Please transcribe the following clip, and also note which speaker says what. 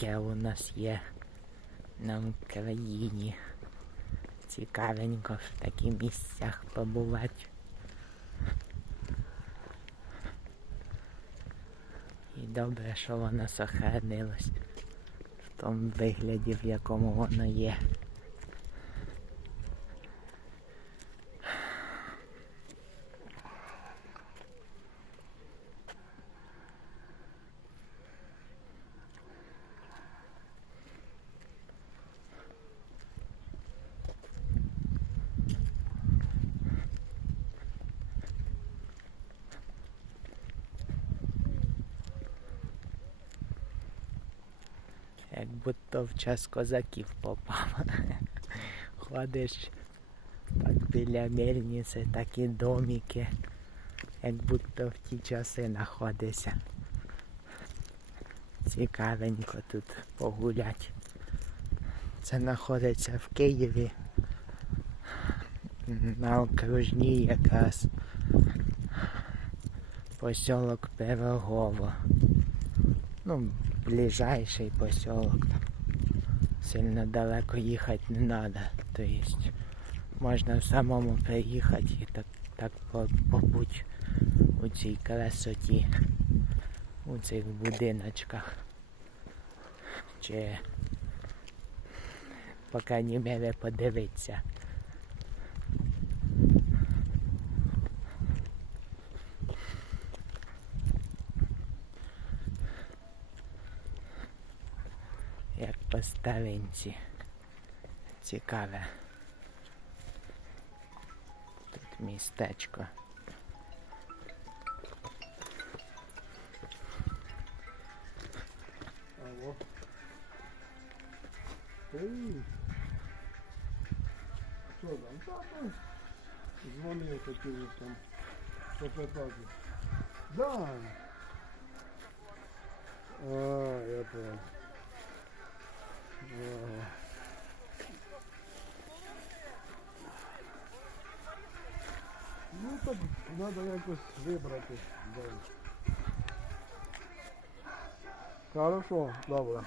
Speaker 1: таке у нас є на Україні. Цікавенько в таких місцях побувати. І добре, що воно сохранилось в тому вигляді, в якому воно є. Як будто в час козаків попав. Ходиш так біля мельниці, такі домики, як будто в ті часи знаходишся. Цікавенько тут погулять. Це знаходиться в Києві. На окружній якраз посілок Пирогово. Ну, ближайший поселок. Там. Сильно далеко їхати не треба. То есть можна самому приїхати і так, так по- побути у цій красоті, у цих будиночках. Чи по крайній мірі подивитися. Як по старинці. Цікаве. Тут містечко.
Speaker 2: Алло. Що там? Та там дзвонив хотів там попитати. Да. А, я понял. Ну треба якось вибрати. Хорошо, добре.